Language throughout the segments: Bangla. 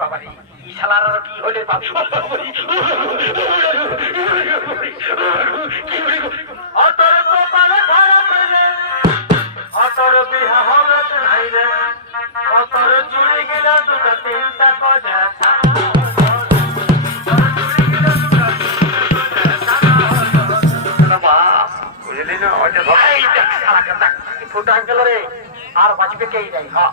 বাবা রে ই শালার আর কি হলে বাবা অতর কপালে ধরা পেলে অতর বিহা হবে নাই রে। অতর জুড়ে গেলে দুটো তিনটা কজা বুঝলি না ওইটা ফুটা গেল আর বাঁচবে কেই নাই হ্যাঁ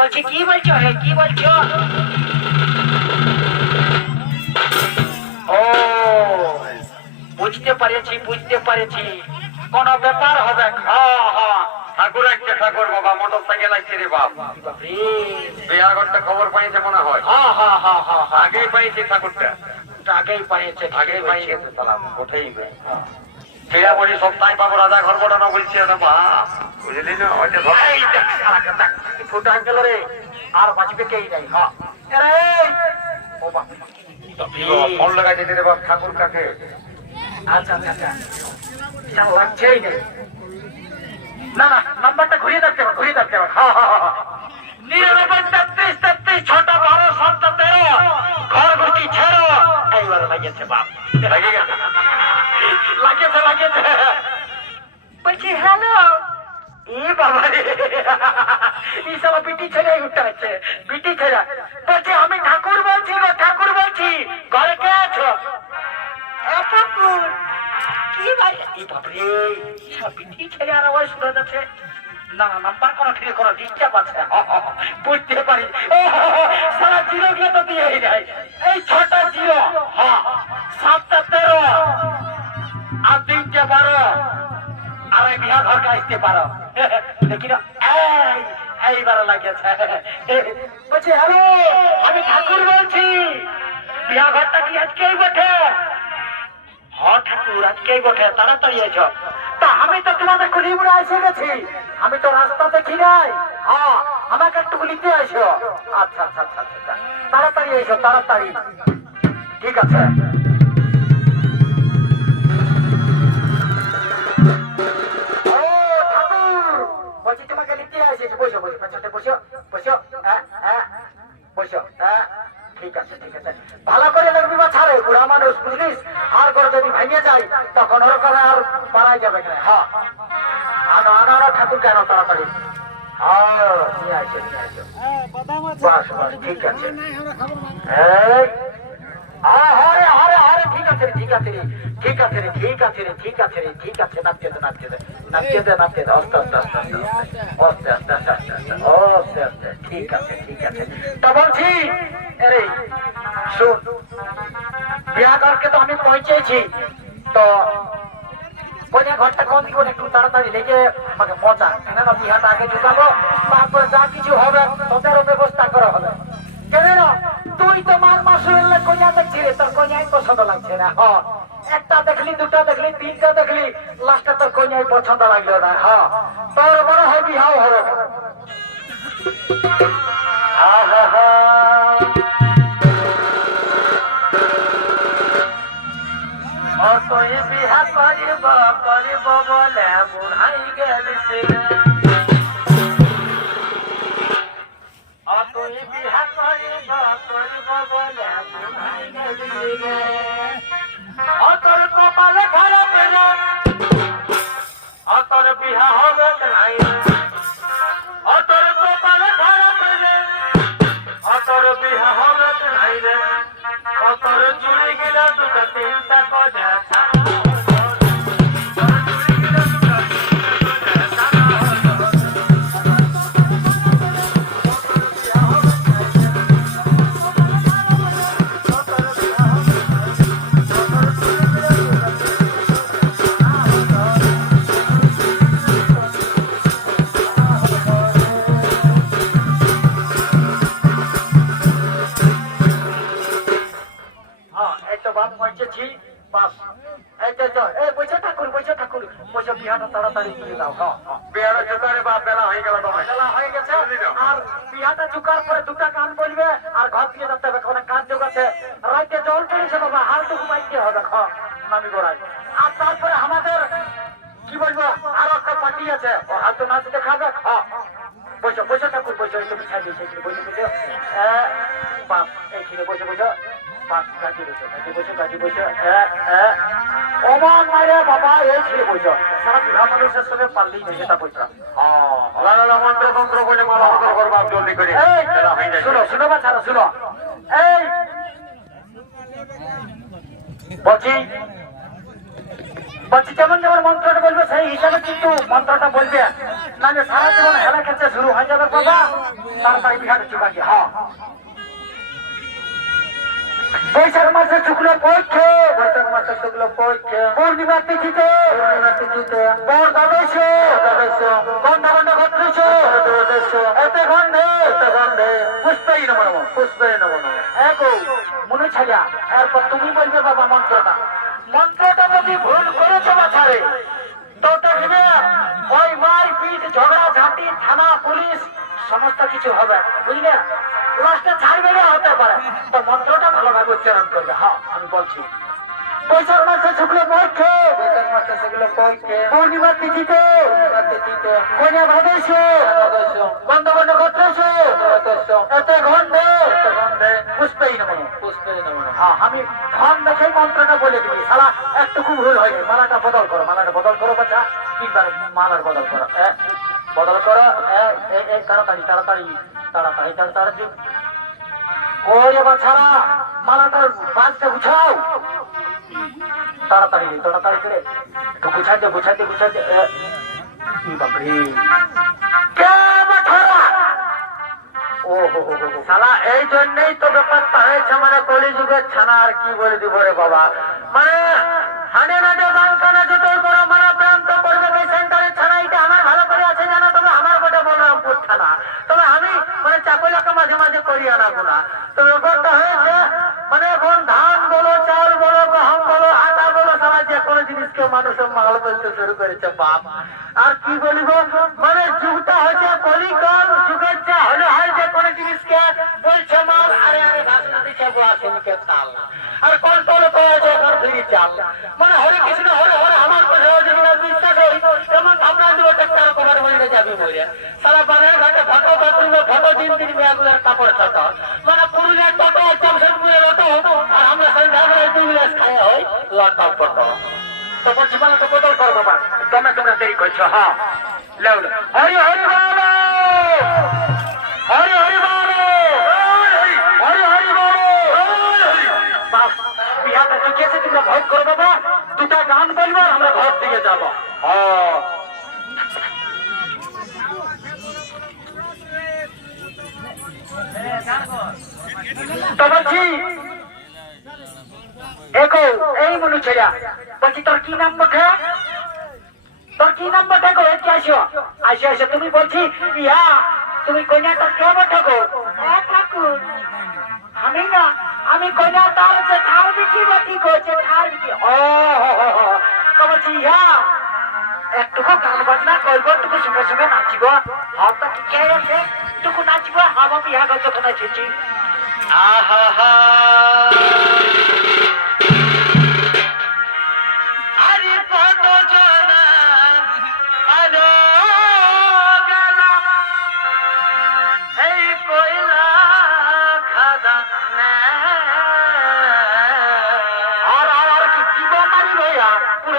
বলছি কি বলছো হে? কি বলছো? ও বুঝতে পেরেছি বুঝতে পেরেছি। কোন ব্যাপার হবে? হ্যাঁ হ্যাঁ ঠাকুর একটা ঠাকুর বাবা মোটর সাইকেল আসছে রে বাপ। বাপরে। ঘরটা খবর পাইছে মনে হয়। হ্যাঁ হ্যাঁ হ্যাঁ হ্যাঁ হ্যাঁ আগেই পাইছে ঠাকুরটা। আগেই পাইছে আগেই পাইছে। সালাম ওঠেই ফিরা বলি সপ্তাহে পাবো রাজা ঘর বটানো বলছি বাপ। বুঝলি না? ওইটা। ফুটা গেল রে? আর বাঁচবে কেই নাই ফোন লাগাইছে রে বাপ ঠাকুর কাকে? আচ্ছা আচ্ছা আচ্ছা। লাগছেই না না নাম্বারটা ঘুরিয়ে দেখতে হবে ঘুরিয়ে দেখতে হবে হ্যাঁ হ্যাঁ হ্যাঁ নিরানব্বই তেত্রিশ তেত্রিশ ছটা বারো সাতটা তেরো। ঘর ঘুরকি ছেড়ো। এইবার লাগিয়েছে বাপ। লাগিয়েছে লাগিয়েছে। বলছি হ্যালো। ই বাবা রে। এই বিটি ছেলে। উঠতে আমি ঠাকুর বলছি ঠাকুর বলছি। ঘরে কে আছো? হ্যাঁ, ঠাকুর। কি ভাই? এই বাপরে বিটি ছেলে আর আওয়াজ শোনা যাচ্ছে। না নাম্বার কোনো ঠিক কোনো ডিস্টার্ব আছে। বুঝতে পারি। সারা জিরো গিয়ে তো দিয়ে এই ছটা জিরো। সাতটা তেরো। আর তিনটে বারো। আর এই বিহা ঘর আসতে পারো। না। এই এইবার লাগিয়েছে। বলছি, হ্যালো, আমি ঠাকুর বলছি। বিহা ঘরটা কি আজকেই বটে? হ ঠাকুর, আজকেই বটে। তাড়াতাড়ি এসো। তা আমি তো তোমাদের কুলিমুড়ে এসে গেছি। আমি তো রাস্তা দেখি নাই। হ্যাঁ আমাকে একটু লিখতে আসো আচ্ছা আচ্ছা আচ্ছা আচ্ছা। তাড়াতাড়ি এসো, তাড়াতাড়ি। ঠিক আছে। বলছি, তোমাকে লিখতে আসিস বসো বসো পেছনে বসো বসো হ্যাঁ হ্যাঁ বসো হ্যাঁ ঠিক আছে ঠিক আছে। ভালো ঠিক আছে। রে, ঠিক আছে রে, ঠিক আছে ঠিক আছে ঠিক আছে ঠিক আছে নাচতে দে নাচতে দে আস্তে আস্তে আস্তে আস্তে আস্তে আস্তে আস্তে আস্তে আস্তে আস্তে ঠিক আছে ঠিক আছে তা বলছি আরে শোন বিয়াঘরকে তো আমি পৌঁছেছি তো কোনে ঘরটা কোন দিকে একটু তাড়াতাড়ি লেগে আমাকে ঢুকাবো তারপরে যা কিছু হবে তোদেরও ব্যবস্থা করা হবে কেন তুই তো মার মাসুরের কইয়া দেখছি রে তোর কইয়াই পছন্দ লাগছে না হ একটা দেখলি, দুটা দেখলি, তিনটা দেখলি, লাস্টে তোর কইয়াই পছন্দ লাগল না হ্যাঁ তোর বিহাও হবে আহা অতই বিহা করিব করিব বলে বুড়াই গেছে অতই বিহা করিব করিব বলে বুড়াই গেছে অতর কপালে খারাপ হবে নাই। অতর কপালে খারাপ পেলে অতর নাই রে। অতর জুড়ে গেলে দুটো তিনটা কজা দিয়ে দাও বিহারে জোকারে বাপ বেলা হয়ে গেল বেলা হয়ে চুকার বাবা বসো একটু বিছাই দিয়েছে বসে বসে বাস এইখানে বসে বসে অমান এই ছিল বসে সারা বিঘা মানুষের সঙ্গে নেই সেটা বসে লালা মন্ত্র তন্ত্র বলে মা বাপ কর বাপ জলদি করে। হয়ে শুনো শুনো বাচ্চারা শুনো। এই। বলছি বলছি যেমন যেমন মন্ত্রটা বলবে সেই হিসাবে কিন্তু মন্ত্রটা বলবে। না যে সারা জীবন হেলা খেতে শুরু হয়ে যাবে বাবা। তাড়াতাড়ি বিহারে চুকাচ্ছি হ্যাঁ। বৈশাখ মাসে শুক্ল পক্ষে বৈশাখ মাসে শুক্ল পক্ষে পূর্ণিমা তিথিতে। পূর্ণিমা তিথিতে। বর দ্বাদশ দ্বাদশ গন্ধগন্ধ ঘট্রস এতে গন্ধে। এতে গন্ধে। পুষ্পেই নম নম। পুষ্পেই নম নম। একো মনে ছাড়িয়া এরপর তুমি বলবে বাবা মন্ত্রটা। মন্ত্রটা যদি ভুল করেছ বা ছাড়ে তো দেখবে ওই মার পিট ঝগড়া ঝাঁটি থানা পুলিশ সমস্ত কিছু হবে। বুঝলে? লাস্টে ছাড়বে না হতে পারে। তো মন্ত্রটা ভালোভাবে উচ্চারণ করবে। হ্যাঁ আমি বলছি। বৈশাখ মাসে শুক্ল পক্ষে। বৈশাখ মাসে শুক্ল পক্ষে। পূর্ণিমা তিথিতে। কন্যা ভাদেশ বন্ধ বন্ধ এতে গন্ধে। পুষ্পেই নমন পুষ্পেই নমন হ্যাঁ আমি ধন দেখে মন্ত্রটা বলে দিবি। শালা একটুকু ভুল হয়নি। মালাটা বদল করো মালাটা বদল করো বাচ্চা তিনবার মালার বদল করো। বদল করো। তাড়াতাড়ি তাড়াতাড়ি তাড়াতাড়ি তাড়াতাড়ি। ওরে বাছারা মালাটার বাজটা গুছাও। তাড়াতাড়ি তাড়াতাড়ি করে একটু গুছাতে এই জন্যই তো ব্যাপারটা হয়েছে মানে কলিযুগের ছানা, আর কি বলে দিব রে বাবা? মানে হানে নাটে বাংকানা যতই বড় মানে প্রান্ত করবে এই সেন্টারের ছানা এটা আমার ভালো করে আছে জানা? তবে আমার গোটা বলরামপুর ছানা। তবে আমি মানে চাকলাকে মাঝে মাঝে করি আনা গোনা মানুষের মাল বলতে শুরু করেছে, বাপ। আর কি বলিব? মানে যুগটা হয়েছে কলিকল, যুগের যা হলে, হয় যে জিনিসকে বলছে মাল, আরে আরে না দিচ্ছে গোয়া সেদিকে তাল। আর কন্ট্রোল করেছে এখন ফিরি চাল মানে হরে কৃষ্ণ, হরে হরে, আমার কথা যদি বিশ্বাস হই এমন ভাবনা দিব ট্রাক্টর কমার মনে যাবি মরে। সারা বানের ঘাটে ফটো বাথরুম ফটো দিন দিন মেয়াগুলার কাপড় ছত মানে পুরুলিয়ার টোটো, জামশেদপুরের অটো, আর আমরা সন্ধ্যাবেলায় দুই গ্লাস খাওয়া হয় লটপ মালাটা বদল করো বাবা তোমরা তোমরা দেরি করছ হ্যাঁ। হরি হরি বলো! কি নাম বটে তোর কি নাম তুমি বলছি তুমি কে আমি না, আমি হো হো হো। একটুকু গান বাজনা করব, একটুকু সঙ্গে সঙ্গে নাচিব। তো ঠিক আছে? একটুকু নাচিব। হাওয়া বিহা আহা আরে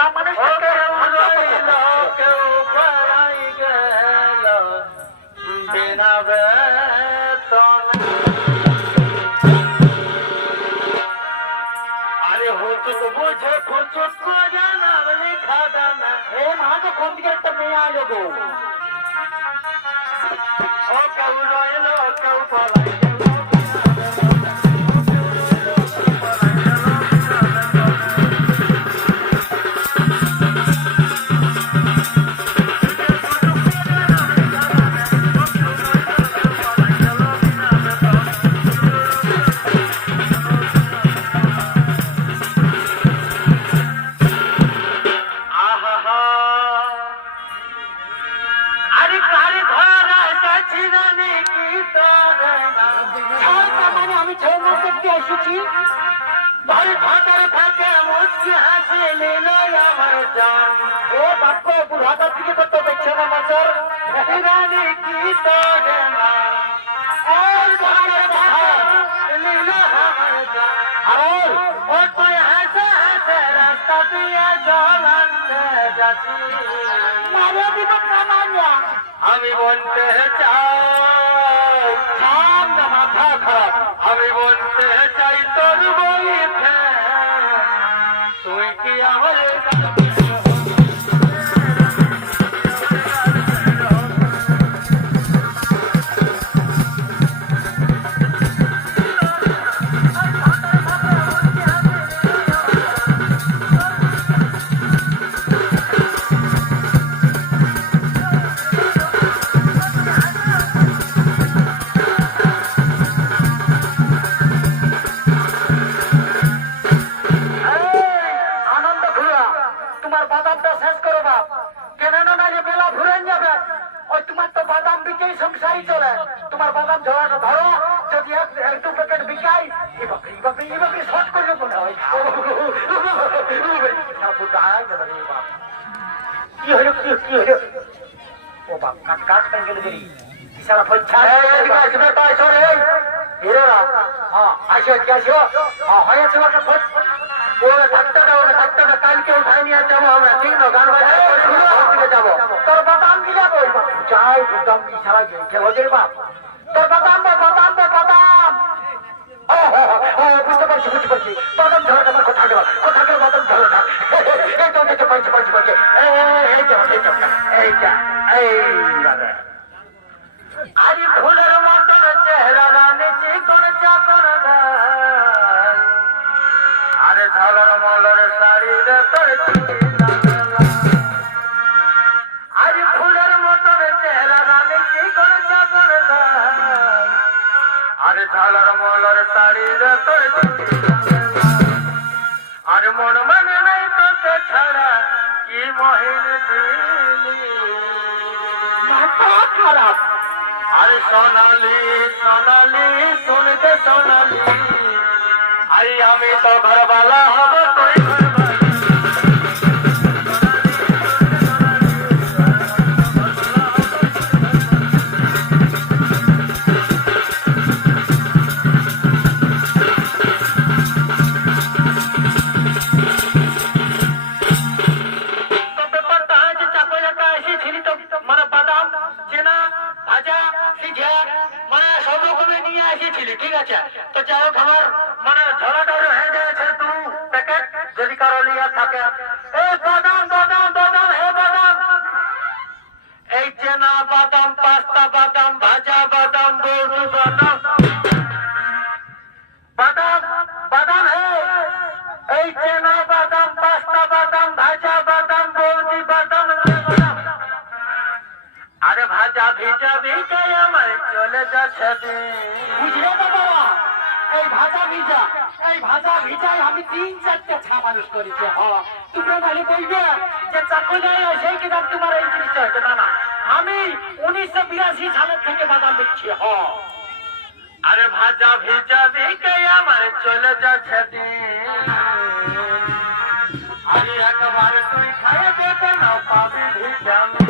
লয়া পুরা মানুষ কেউ পারাই গেল বিনা দেখছে না মাচার রানী কি তোরে মা ভাইয়ের ভাই নিল আমার জান আরে ও তুই হাসে হাসে রাস্তা দিয়ে জলান্তে যাচ্ছি। মারে দিব কামাইয়া আমি বলতে চাই থাম না মাথা খারাপ। আমি বলতে চাই তোর বইতে। তুই কি আমার তোমার বাদাম ধরো যদি এক দু প্যাকেট বিকাই এই বাপরে এই বাপরে এই বাপরে শর্ট করে দেবো না কি হলো কি কি হলো? ও বাপ কাট কাট পেন গেলে দেরি সারা পয়সা আসবে তাই সরে। হিরোরা হ্যাঁ আসো এদিকে আসো। হ্যাঁ হয়েছে ওটা ফট ও থাকতে দাও না থাকতে দাও কালকে উঠাই নিয়ে যাব আমরা। ঠিক না গান বাজার করে যাব। তোর বাদাম কি যাব। কি গেছে ওদের বাপ। তোর বাদাম বা বাদাম বা বাদাম বুঝতে পারছি বুঝতে পারছি বাদাম ঝড় আমার কোথা গেল কোথা গেল বাদাম ঝড় না এই তো এই তো পাইছি পাইছি পাইছি এই এই তো এই এইটা এই বাদাম আরে ফুলের মতন চেহারা রানী চিকন চাকর। আরে ঝালর মলর শাড়ি রে তোর ঝালর মলার শাড়ি তোর আর মন মানে নাই তোকে ছাড়া কি মহিল দিলি? মাথা খারাপ। আরে সোনালি সোনালি শুনতে সোনালি। আরে আমি তো ঘরবালা হব যদি কারও লিয়া থাকে। এই বাদাম বাদাম বাদাম, হে বাদাম। এই চেনা বাদাম, পাস্তা বাদাম, ভাজা বাদাম বৌদি বাদাম। বাদাম বাদাম হে। এই চেনা বাদাম, পাস্তা বাদাম, ভাজা বাদাম বৌদি বাদাম আরে ভাজা ভিজা ভিজা আমার চলে যাচ্ছে বুঝলে বাবা? এই ভাজা ভিজা, এই ভাজা ভিজাই আমি তিন চারটে ছা মানুষ করেছি। হ তুমি খালি বলবে যে চাকরি সেই কিনা তোমার এই জিনিসটা হয়েছে না না। আমি উনিশশো বিরাশি সালের থেকে বাদাম দিচ্ছি হ। আরে ভাজা ভিজা ভিজা আমার চলে যাচ্ছে আরে একবার তুই খাইয়ে দেবে না, পাবি ভিটামিন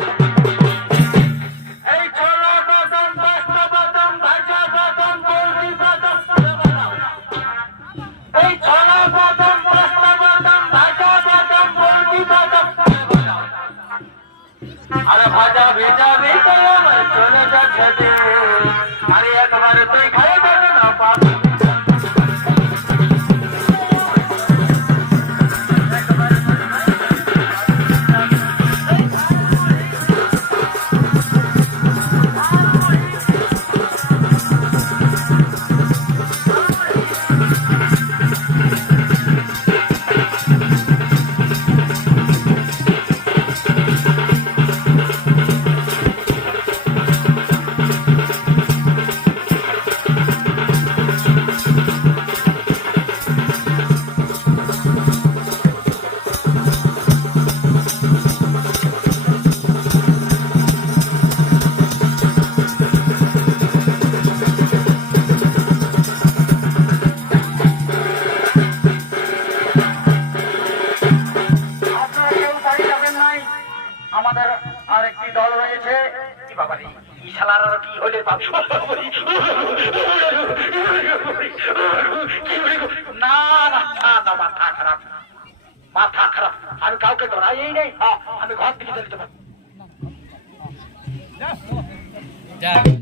কি হলে বাবা না না না মাথা খারাপ মাথা খারাপ আমি কাউকে ধরাই নেই হ্যাঁ, আমি ঘর থেকে চলে যাব যাক